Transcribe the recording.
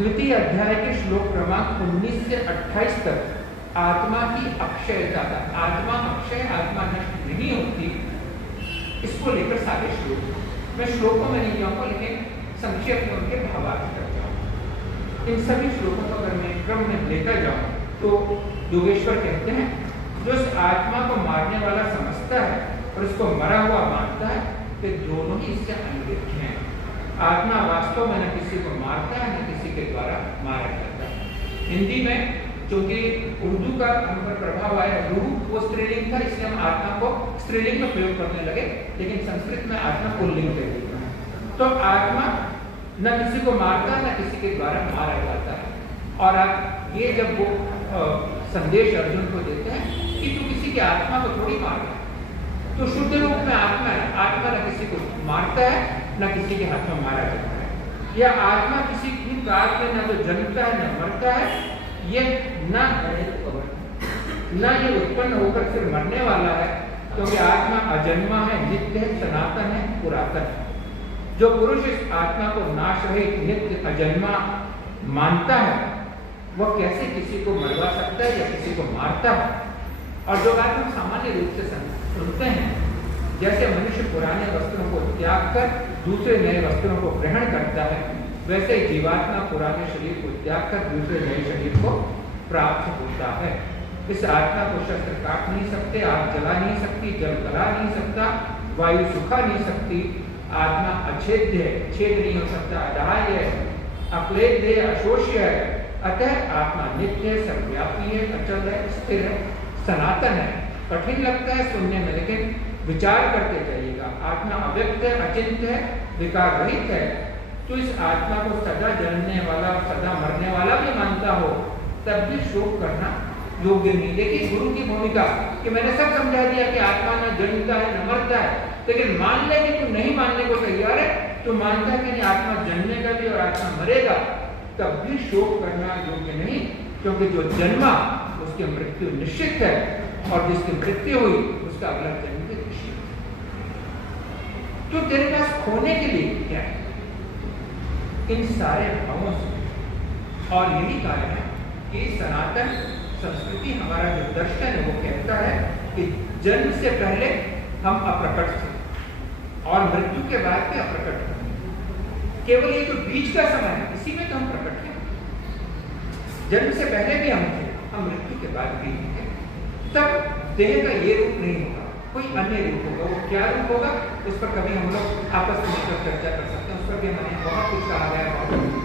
द्वितीय अध्याय के श्लोक क्रमांक 19 से 28 तक आत्मा की अक्षयता, आत्मा अक्षय, आत्मा नष्ट नहीं होती, इसको लेकर सारे श्लोक, मैं श्लोकों में नहीं जाऊंगा लेकिन संक्षेप में उनके भावार्थ कर जाऊंगा। इन सभी श्लोकों को अगर मैं क्रम में लेकर जाऊं तो योगेश्वर कहते हैं जो इस आत्मा को मारने वाला समझता है और उसको मरा हुआ मानता है कि दोनों ही इससे अनिवार्य हैं। आत्मा वास्तव में न किसी को मारता है न किसी के द्वारा मारा जाता है। हिंदी में चूंकि उर्दू का हम पर प्रभाव आया, रूह वो स्त्रीलिंग था इसलिए हम आत्मा को स्त्रीलिंग में प्रयोग करने लगे, लेकिन संस्कृत में आत्मा पुल्लिंग के रूप में है। तो आत्मा न किसी को मारता है न किसी के द्वारा मारा जाता है। और आप ये जब वो संदेश अर्जुन को देते हैं कि तू किसी की आत्मा को थोड़ी मार रहा है, तो शुद्ध रूप में आत्मा है, आत्मा न किसी को मारता है न किसी के हाथ में मारा जाता है। यह आत्मा किसी भी काल में न तो जन्मता है न मरता है, ये न ये उत्पन्न होकर फिर मरने वाला है, क्योंकि आत्मा अजन्मा है, नित्य है, सनातन है, पुरातन है। जो पुरुष इस आत्मा को नाश रहित नित्य अजन्मा मानता है वह कैसे किसी को मरवा सकता है या किसी को मारता है। और जो बात हम सामान्य रूप से सुनते हैं, जैसे मनुष्य पुराने वस्त्रों को त्याग कर दूसरे नए वस्त्रों को ग्रहण करता है, वैसे ही जीवात्मा पुराने शरीर को त्याग कर दूसरे नए शरीर को प्राप्त होता है। इस आत्मा को शस्त्र काट नहीं सकते, आग जला नहीं सकती, जल गला नहीं सकता, वायु सुखा नहीं सकती। आत्मा अछेद्य है, छेद नहीं हो सकता, अदाह्य है, अक्लेद्य है, अशोष्य है। अतः आत्मा नित्य है, सर्वव्यापी है, अचल है, स्थिर है, सनातन है। कठिन लगता है सुनने में, लेकिन विचार करते जाइएगा। आत्मा अव्यक्त है, अचिंत्य है, विकार रहित है। तो इस आत्मा को सदा जन्मने वाला, सदा मरने वाला भी मानता हो, तब भी शोक करना योग्य नहीं। देखिए गुरु की भूमिका कि मैंने सब समझा दिया कि आत्मा न जन्मता है न मरता है, लेकिन मान ले कि तू नहीं मानने को तैयार है, तो मानता है कि नहीं आत्मा जन्मेगा भी और आत्मा मरेगा, तब भी शोक करना योग्य नहीं, क्योंकि जो जन्मा उसकी मृत्यु निश्चित है और जिसकी मृत्यु हुई उसका अगला जन्म भी निश्चित है। तो तेरे पास खोने के लिए क्या है? इन सारे भावों से। और यही कारण है कि सनातन संस्कृति, हमारा जो दर्शन है वो कहता है कि जन्म से पहले हम अप्रकट थे और मृत्यु के बाद में अप्रकट थे। केवल ये जो बीच का समय है इसी में तो हम प्रकट हैं। जन्म से पहले भी हम थे, हम मृत्यु के बाद भी थे। तब देह का ये रूप नहीं होगा, कोई अन्य रूप होगा। वो क्या रूप होगा उस पर कभी हम लोग आपस में चर्चा कर सकते हैं। उस पर भी हमें बहुत कुछ कहा गया है।